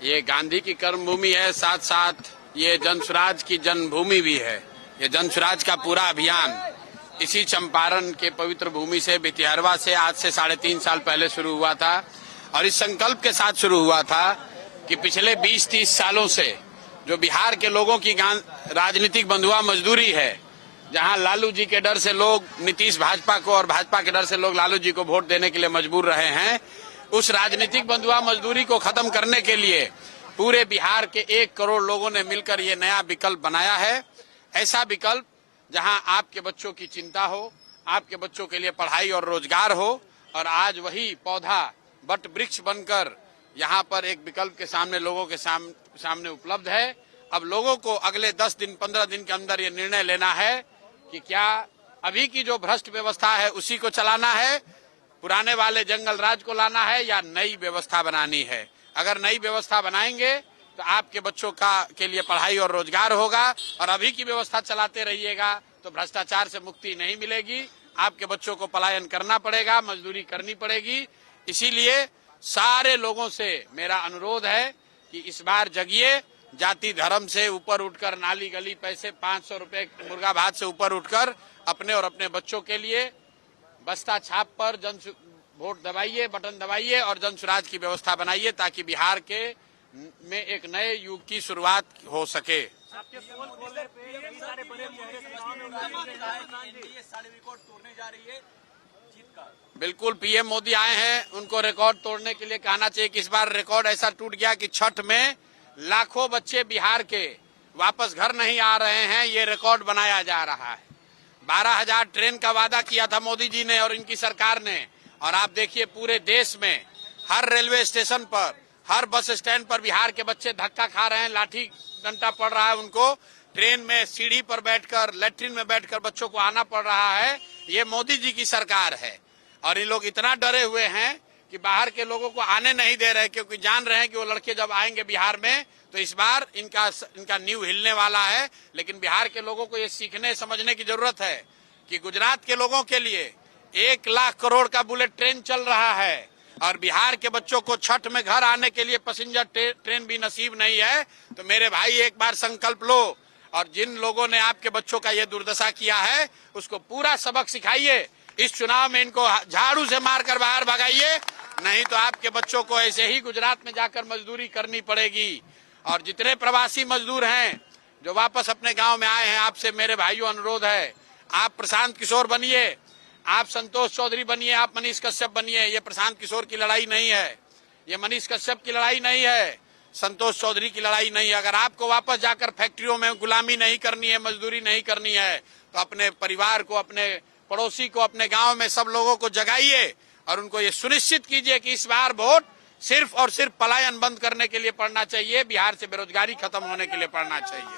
ये गांधी की कर्मभूमि है, साथ साथ ये जनसुराज की जन्मभूमि भी है। ये जनसुराज का पूरा अभियान इसी चंपारण के पवित्र भूमि से भितिहरवा से आज से 3.5 साल पहले शुरू हुआ था और इस संकल्प के साथ शुरू हुआ था कि पिछले 20-30 सालों से जो बिहार के लोगों की राजनीतिक बंधुआ मजदूरी है, जहां लालू जी के डर से लोग नीतीश भाजपा को और भाजपा के डर से लोग लालू जी को वोट देने के लिए मजबूर रहे हैं, उस राजनीतिक बंधुआ मजदूरी को खत्म करने के लिए पूरे बिहार के 1 करोड़ लोगों ने मिलकर ये नया विकल्प बनाया है। ऐसा विकल्प जहां आपके बच्चों की चिंता हो, आपके बच्चों के लिए पढ़ाई और रोजगार हो, और आज वही पौधा वट वृक्ष बनकर यहाँ पर एक विकल्प के सामने लोगों के सामने उपलब्ध है। अब लोगों को अगले 10 दिन 15 दिन के अंदर ये निर्णय लेना है कि क्या अभी की जो भ्रष्ट व्यवस्था है उसी को चलाना है, पुराने वाले जंगल राज को लाना है, या नई व्यवस्था बनानी है। अगर नई व्यवस्था बनाएंगे तो आपके बच्चों के लिए पढ़ाई और रोजगार होगा, और अभी की व्यवस्था चलाते रहिएगा तो भ्रष्टाचार से मुक्ति नहीं मिलेगी, आपके बच्चों को पलायन करना पड़ेगा, मजदूरी करनी पड़ेगी। इसीलिए सारे लोगों से मेरा अनुरोध है कि इस बार जगिए, जाति धर्म से ऊपर उठकर, नाली गली पैसे 500 रुपए मुर्गा भात से ऊपर उठकर अपने और अपने बच्चों के लिए बस्ता छाप पर वोट दबाइए, बटन दबाइए और जनसुराज की व्यवस्था बनाइए ताकि बिहार के में एक नए युग की शुरुआत हो सके। बिल्कुल, पीएम मोदी आए हैं, उनको रिकॉर्ड तोड़ने के लिए कहना चाहिए कि इस बार रिकॉर्ड ऐसा टूट गया कि छठ में लाखों बच्चे बिहार के वापस घर नहीं आ रहे हैं। ये रिकॉर्ड बनाया जा रहा है। 12,000 ट्रेन का वादा किया था मोदी जी ने और इनकी सरकार ने, और आप देखिए पूरे देश में हर रेलवे स्टेशन पर, हर बस स्टैंड पर बिहार के बच्चे धक्का खा रहे हैं, लाठी डंडा पड़ रहा है उनको, ट्रेन में सीढ़ी पर बैठकर, लैट्रिन में बैठकर बच्चों को आना पड़ रहा है। ये मोदी जी की सरकार है और ये लोग इतना डरे हुए हैं कि बाहर के लोगों को आने नहीं दे रहे, क्योंकि जान रहे हैं कि वो लड़के जब आएंगे बिहार में तो इस बार इनका नींव हिलने वाला है। लेकिन बिहार के लोगों को ये सीखने समझने की जरूरत है कि गुजरात के लोगों के लिए 1 लाख करोड़ का बुलेट ट्रेन चल रहा है और बिहार के बच्चों को छठ में घर आने के लिए पैसेंजर ट्रेन भी नसीब नहीं है। तो मेरे भाई, एक बार संकल्प लो और जिन लोगों ने आपके बच्चों का ये दुर्दशा किया है उसको पूरा सबक सिखाइए। इस चुनाव में इनको झाड़ू से मारकर बाहर भगाइए, नहीं तो आपके बच्चों को ऐसे ही गुजरात में जाकर मजदूरी करनी पड़ेगी। और जितने प्रवासी मजदूर हैं जो वापस अपने गांव में आए हैं, आपसे मेरे भाइयों अनुरोध है, आप प्रशांत किशोर बनिए, आप संतोष चौधरी बनिए, आप मनीष कश्यप बनिए। ये प्रशांत किशोर की लड़ाई नहीं है, ये मनीष कश्यप की लड़ाई नहीं है, संतोष चौधरी की लड़ाई नहीं है। अगर आपको वापस जाकर फैक्ट्रियों में गुलामी नहीं करनी है, मजदूरी नहीं करनी है, तो अपने परिवार को, अपने पड़ोसी को, अपने गांव में सब लोगों को जगाइए और उनको ये सुनिश्चित कीजिए कि इस बार वोट सिर्फ और सिर्फ पलायन बंद करने के लिए पड़ना चाहिए, बिहार से बेरोजगारी खत्म होने के लिए पड़ना चाहिए।